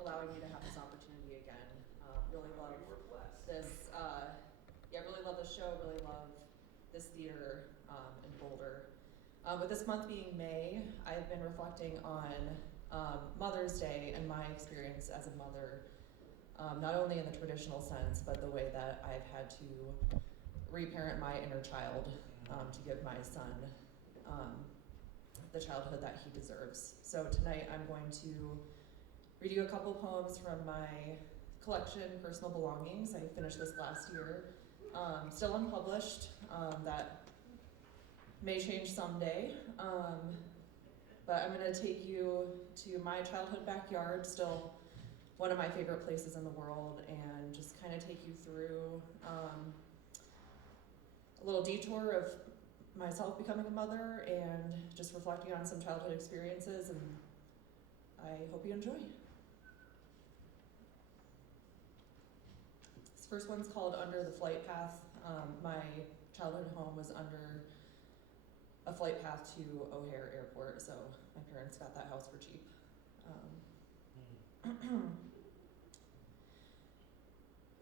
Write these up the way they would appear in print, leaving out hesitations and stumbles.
allowing me to have this opportunity again. Really love this. Really love the show. Really love this theater in Boulder. With this month being May, I've been reflecting on Mother's Day and my experience as a mother, not only in the traditional sense, but the way that I've had to reparent my inner child to give my son the childhood that he deserves. So tonight I'm going to read you a couple poems from my collection, Personal Belongings. I finished this last year. Still unpublished. That may change someday. But I'm going to take you to my childhood backyard, still one of my favorite places in the world, and just kind of take you through a little detour of myself becoming a mother and just reflecting on some childhood experiences, and I hope you enjoy. This first one's called Under the Flight Path. My childhood home was under a flight path to O'Hare Airport, so my parents got that house for cheap.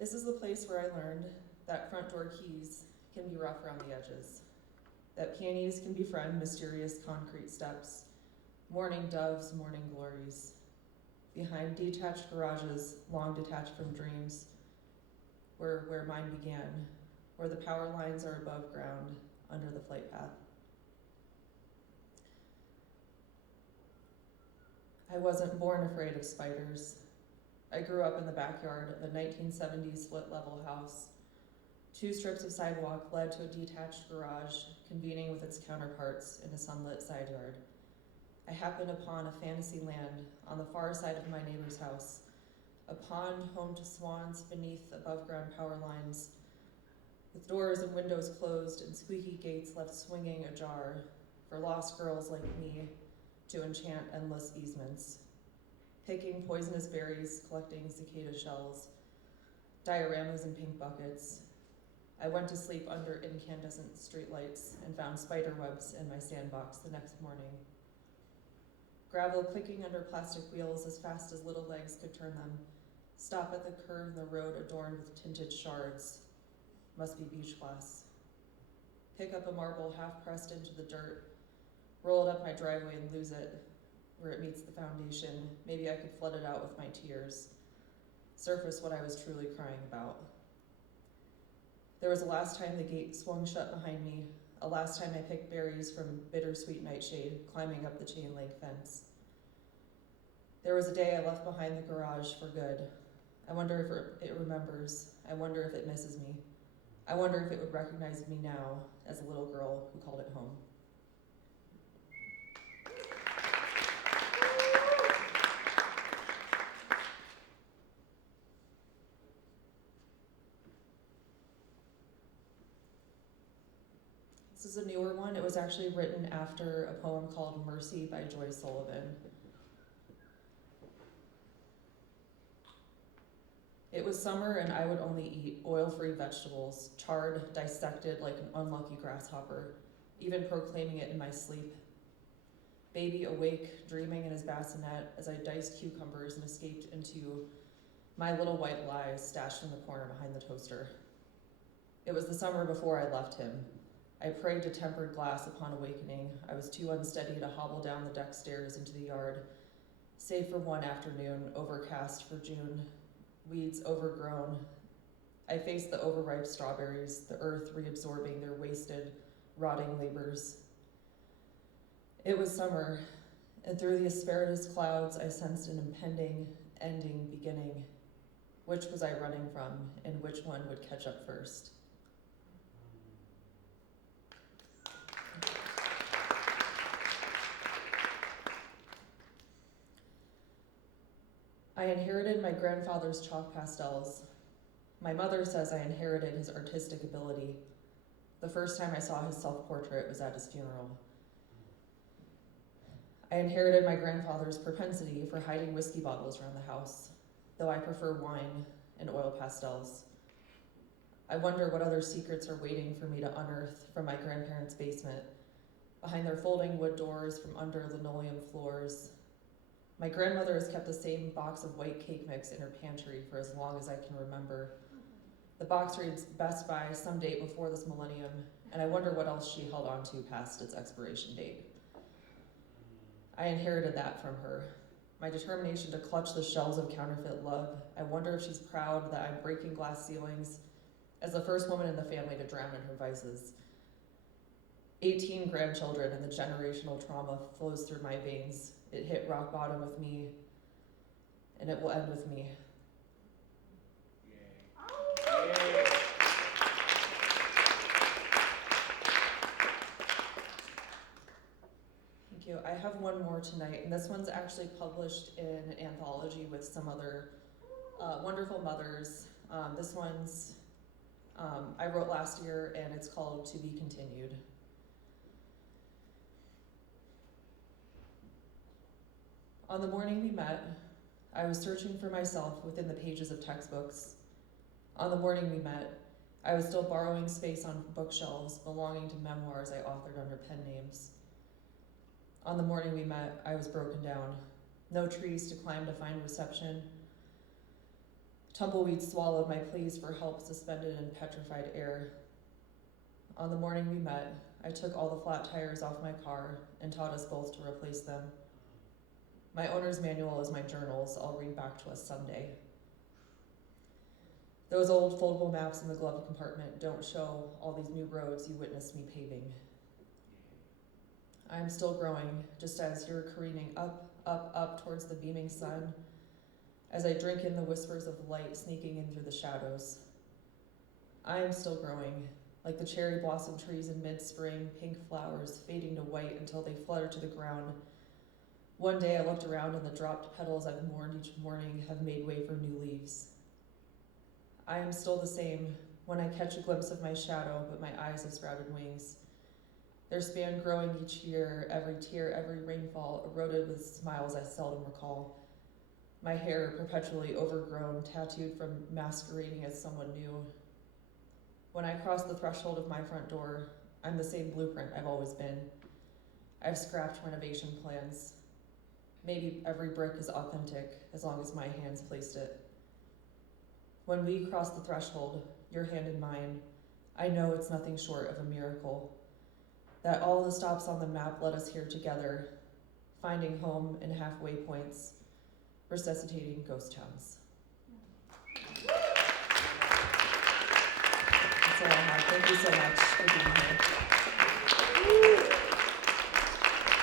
This is the place where I learned that front door keys can be rough around the edges, that peonies can befriend mysterious concrete steps, morning doves, morning glories, behind detached garages long detached from dreams, where mine began, where the power lines are above ground under the flight path. I wasn't born afraid of spiders. I grew up in the backyard of a 1970s split-level house. 2 strips of sidewalk led to a detached garage, convening with its counterparts in a sunlit side yard. I happened upon a fantasy land on the far side of my neighbor's house, a pond home to swans beneath above-ground power lines, with doors and windows closed and squeaky gates left swinging ajar for lost girls like me to enchant endless easements. Picking poisonous berries, collecting cicada shells, dioramas in pink buckets. I went to sleep under incandescent streetlights and found spider webs in my sandbox the next morning. Gravel clicking under plastic wheels as fast as little legs could turn them. Stop at the curve in the road adorned with tinted shards. Must be beach glass. Pick up a marble half pressed into the dirt. Roll it up my driveway and lose it where it meets the foundation. Maybe I could flood it out with my tears. Surface what I was truly crying about. There was a last time the gate swung shut behind me, a last time I picked berries from bittersweet nightshade, climbing up the chain link fence. There was a day I left behind the garage for good. I wonder if it remembers. I wonder if it misses me. I wonder if it would recognize me now as a little girl who called it home. This is a newer one. It was actually written after a poem called Mercy by Joy Sullivan. It was summer and I would only eat oil-free vegetables, charred, dissected like an unlucky grasshopper, even proclaiming it in my sleep. Baby awake, dreaming in his bassinet as I diced cucumbers and escaped into my little white lies stashed in the corner behind the toaster. It was the summer before I left him. I prayed to tempered glass upon awakening. I was too unsteady to hobble down the deck stairs into the yard, save for one afternoon, overcast for June, weeds overgrown. I faced the overripe strawberries, the earth reabsorbing their wasted, rotting labors. It was summer, and through the asparagus clouds I sensed an impending, ending, beginning. Which was I running from, and which one would catch up first? I inherited my grandfather's chalk pastels. My mother says I inherited his artistic ability. The first time I saw his self-portrait was at his funeral. I inherited my grandfather's propensity for hiding whiskey bottles around the house, though I prefer wine and oil pastels. I wonder what other secrets are waiting for me to unearth from my grandparents' basement, behind their folding wood doors, from under linoleum floors. My grandmother has kept the same box of white cake mix in her pantry for as long as I can remember. The box reads, "Best Buy, some date before this millennium," and I wonder what else she held on to past its expiration date. I inherited that from her. My determination to clutch the shells of counterfeit love. I wonder if she's proud that I'm breaking glass ceilings as the first woman in the family to drown in her vices. 18 grandchildren, and the generational trauma flows through my veins. It hit rock bottom with me, and it will end with me. Thank you. I have one more tonight, and this one's actually published in an anthology with some other wonderful mothers. This one's I wrote last year, and it's called "To Be Continued." On the morning we met, I was searching for myself within the pages of textbooks. On the morning we met, I was still borrowing space on bookshelves belonging to memoirs I authored under pen names. On the morning we met, I was broken down. No trees to climb to find reception. Tumbleweeds swallowed my pleas for help suspended in petrified air. On the morning we met, I took all the flat tires off my car and taught us both to replace them. My owner's manual is my journals. I'll read back to us someday. Those old foldable maps in the glove compartment don't show all these new roads you witnessed me paving. I'm still growing, just as you're careening up, up, up towards the beaming sun, as I drink in the whispers of light sneaking in through the shadows. I am still growing, like the cherry blossom trees in mid-spring, pink flowers fading to white until they flutter to the ground. One day I looked around and the dropped petals I've mourned each morning have made way for new leaves. I am still the same when I catch a glimpse of my shadow, but my eyes have sprouted wings. Their span growing each year, every tear, every rainfall, eroded with smiles I seldom recall. My hair perpetually overgrown, tattooed from masquerading as someone new. When I cross the threshold of my front door, I'm the same blueprint I've always been. I've scrapped renovation plans. Maybe every brick is authentic, as long as my hands placed it. When we cross the threshold, your hand in mine, I know it's nothing short of a miracle. That all the stops on the map led us here together, finding home in halfway points, resuscitating ghost towns. That's all I have. Thank you so much for being here.